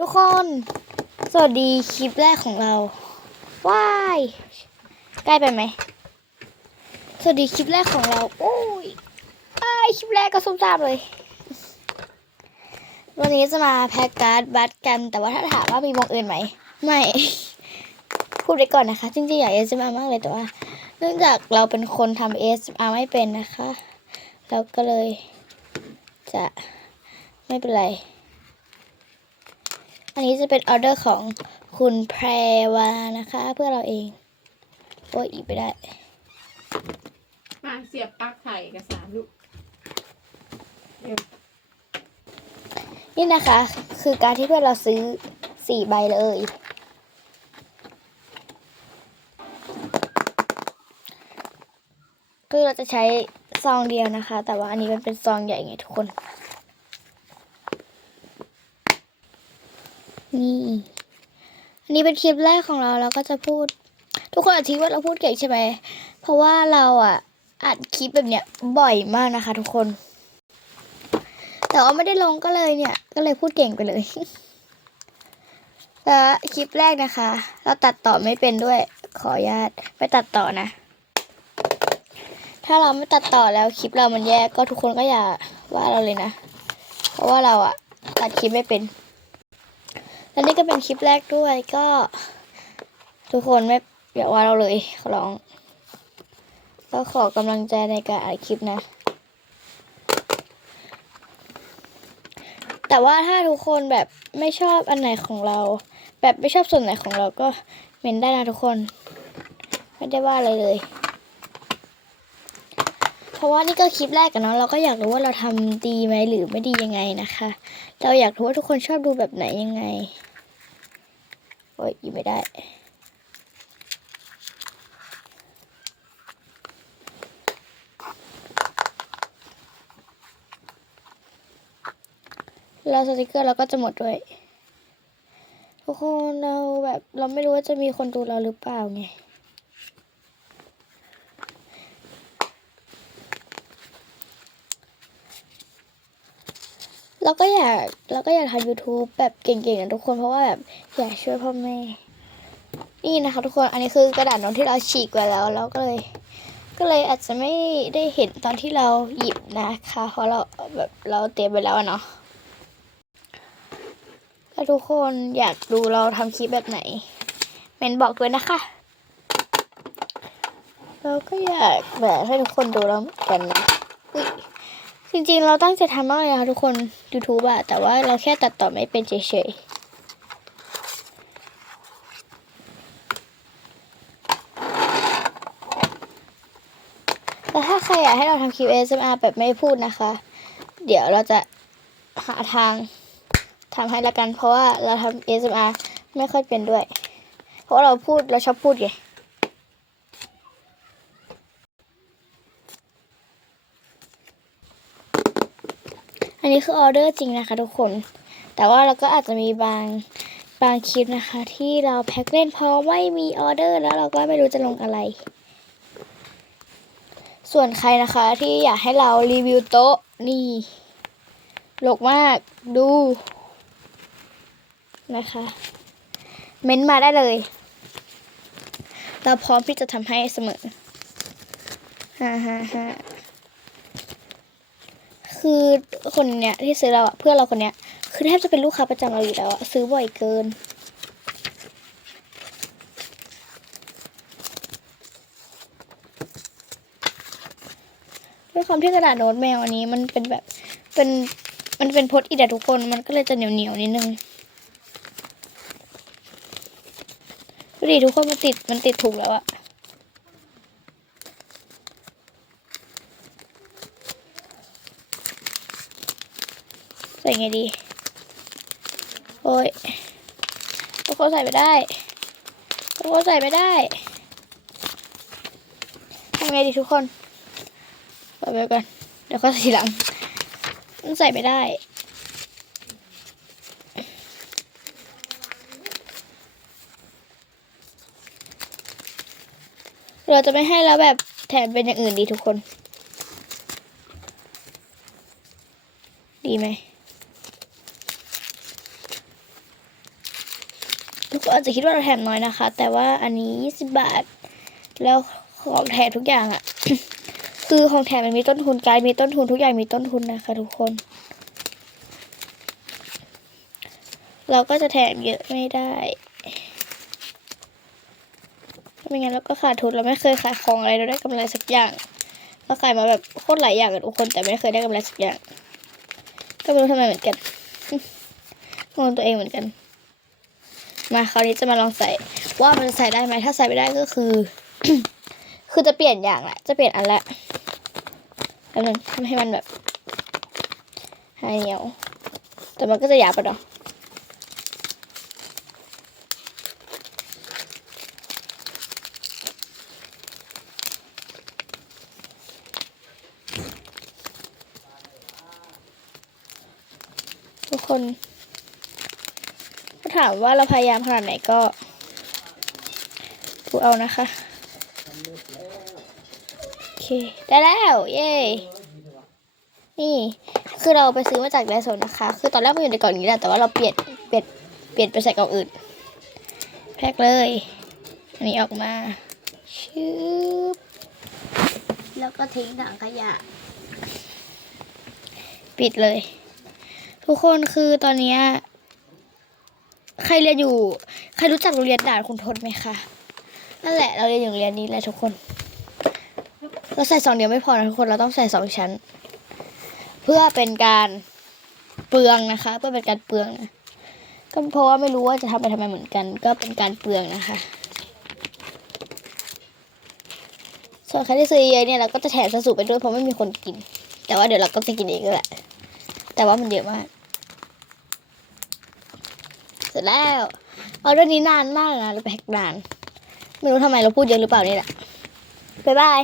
ทุกคน สวัสดีคลิปแรกของเรา ว้าย ใกล้ไปไหม สวัสดีคลิปแรกของเรา โอ้ยอ้ายคลิปแรกก็ซุ่มซ่ามเลย วันนี้จะมาแพ็กการ์ดบัตรกัน แต่ว่าถ้าถามว่ามีวงอื่นไหม ไม่ พูดไปก่อนนะคะ จริงๆอยากเอสมามากเลยแต่ว่า เนื่องจากเราเป็นคนทำเอสอาไม่เป็นนะคะ เราก็เลยจะไม่เป็นไร อันนี้จะเป็นออเดอร์ของคุณแพรวานะคะ เพื่อเราเองโอ้ยอีกไปได้ มาเสียบปลั๊กถ่ายเอกสารลูกเดี๋ยวนี่นะคะ คือการที่เพื่อนเราซื้อสี่ใบเลย คือเราจะใช้ซองเดียวนะคะ แต่ว่าอันนี้มันเป็นซองใหญ่ไงทุกคน นี่อันนี้เป็นคลิปแรกของเราเราก็จะพูด ทุกคนอาจคิดว่าเราพูดเก่งใช่ไหมเพราะว่าเราอะอัดคลิปแบบเนี้ยบ่อยมากนะคะ ทุกคน แต่ว่าไม่ได้ลงก็เลยเนี่ย ก็เลยพูดเก่งไปเลยแล้วคลิปแรกนะคะ เราตัดต่อไม่เป็นด้วย ขออนุญาตไปตัดต่อนะ ถ้าเราไม่ตัดต่อแล้วคลิปเรามันแย่ก็ทุกคนก็อย่าว่าเราเลยนะ เพราะว่าเราอะตัดคลิปไม่เป็น และนี่ก็เป็นคลิปแรกด้วยก็ ทุกคนไม่อย่าว่าเราเลยขอร้องก็ขอกำลังใจในการอัดคลิปนะ แต่ว่าถ้าทุกคนแบบไม่ชอบอันไหนของเรา แบบไม่ชอบส่วนไหนของเราก็เมนได้นะทุกคน ไม่ได้ว่าอะไรเลยเพราะว่านี่ก็คลิปแรกกันเนาะเราก็อยากรู้ว่าเราทำดีไหมหรือไม่ดียังไงนะคะ เราอยากรู้ว่าทุกคนชอบดูแบบไหนยังไง โอ้ยยิงไม่ได้ เราสติกเกอร์เราก็จะหมดด้วย ทุกคนเราแบบเราไม่รู้ว่าจะมีคนดูเราหรือเปล่าไง เราก็อยากเราก็อยากทำ YouTube แบบเก่งๆนะทุกคนเพราะว่าแบบอยากช่วยพ่อแม่ นี่นะคะทุกคนอันนี้คือกระดาษโน้ตที่เราฉีกไว้แล้วเราก็เลย ก็เลยอาจจะไม่ได้เห็นตอนที่เราหยิบนะคะเพราะเราแบบเราเตรียมไปแล้วเนาะถ้าทุกคนอยากดูเราทำคลิปแบบไหนเมนบอกด้วยนะคะ เราก็อยากแบบให้ทุกคนดูเราเหมือนกันนะ จริงๆ เราตั้งใจทำมากเลยนะคะทุกคน YouTube อะแต่ว่าเราแค่ตัดต่อไม่เป็นเฉยๆแต่ถ้าใครอยากให้เราทำคลิป ASMR แบบไม่พูดนะคะ เดี๋ยวเราจะหาทางทำให้ละกัน เพราะว่าเราทำ ASMR ไม่ค่อยเป็นด้วย เพราะเราพูดเราชอบพูดไง อันนี้คือออเดอร์จริงนะคะทุกคน แต่ว่าเราก็อาจจะมีบางบางคลิปนะคะ ที่เราแพ็คเล่นเพราะไม่มีออเดอร์แล้วเราก็ไม่รู้จะลงอะไร ส่วนใครนะคะที่อยากให้เรารีวิวโต๊ะนี่หลกมากดูนะคะ เม้นต์มาได้เลย เราพร้อมที่จะทำให้เสมอฮ่าฮ่าฮ่า คือคนเนี้ยที่ซื้อเราอะเพื่อนเราคนเนี้ย คือแทบจะเป็นลูกค้าประจำเราอยู่แล้วอะซื้อบ่อยเกิน ด้วยความที่กระดาษโน้ตแมวอันนี้มันเป็นแบบเป็นมันเป็นพดอีดะทุกคนมันก็เลยจะเหนียวเหนียวนิดนึงดูดิทุกคนมันติดมันติดถูกแล้วอะ ใส่ไงดี โอ้ยทุกคนใส่ไม่ได้ทุกคนใส่ไม่ได้ทำไงดีทุกคนปล่อยไปก่อน เดี๋ยวเขาใส่ทีหลังมันใส่ไม่ได้ เราจะไม่ให้แล้วแบบแถมเป็นอย่างอื่นดีทุกคน ดีไหม ทุกคนอาจจะคิดว่าเราแถมน้อยนะคะ แต่ว่าอันนี้ 20 บาท แล้วของแถมทุกอย่างอะ่ะ คือของแถมมันมีต้นทุนการมีต้นทุนทุกอย่างมีต้นทุนนะคะ ทุกคน เราก็จะแถมเยอะไม่ได้ไม่งั้นเราก็ขาดทุนเราไม่เคยขายของอะไรเราได้กำไรสักอย่างเราขายมาแบบโคตรหลายอย่างอะทุกคนแต่ไม่เคยได้กำไรสักอย่าง ก็ไม่รู้ทำไมเหมือนกันงงตัวเองเหมือนกัน มาคราวนี้จะมาลองใส่ว่ามันจะใส่ได้ไหมถ้าใส่ไม่ได้ก็คือ คือจะเปลี่ยนอย่างแหละ จะเปลี่ยนอันละแล้วนึงทำให้มันแบบหายเหนียว แต่มันก็จะหยาบไปเนาะทุกคน ถ้าถามว่าเราพยายามขนาดไหนก็ดูเอานะคะ โอเค ได้แล้ว เย้นี่คือเราไปซื้อมาจากไดโซนนะคะ คือตอนแรกมันอยู่ในกล่องนี้แหละแต่ว่าเราเปลี่ยนเปลี่ยนเปลี่ยนไปใส่กล่องอื่นแพ็คเลยอันนี้ออกมาชืบแล้วก็ทิ้งถังขยะ ปิดเลย ทุกคนคือตอนเนี้ย ใครเรียนอยู่ ใครรู้จักโรงเรียนด่านคุณทศไหมคะ นั่นแหละเราเรียนอยู่โรงเรียนนี้แหละทุกคน เราใส่สองเดียวไม่พอนะทุกคนเราต้องใส่สองชั้น เพื่อเป็นการเปลืองนะคะ เพื่อเป็นการเปลืองนะก็เพราะว่าไม่รู้ว่าจะทำไปทำไมเหมือนกัน ก็เป็นการเปลืองนะคะ ส่วนใครที่ซื้อเยอะเนี่ยเราก็จะแถมสสูไปด้วยเพราะไม่มีคนกิน แต่ว่าเดี๋ยวเราก็จะกินเองก็แหละแต่ว่ามันเยอะมาก เสร็จแล้วเอาเรื่องนี้นานมากนะเราไปแฮกนาน ไม่รู้ทำไมเราพูดเยอะหรือเปล่านี่แหละบ๊ายบาย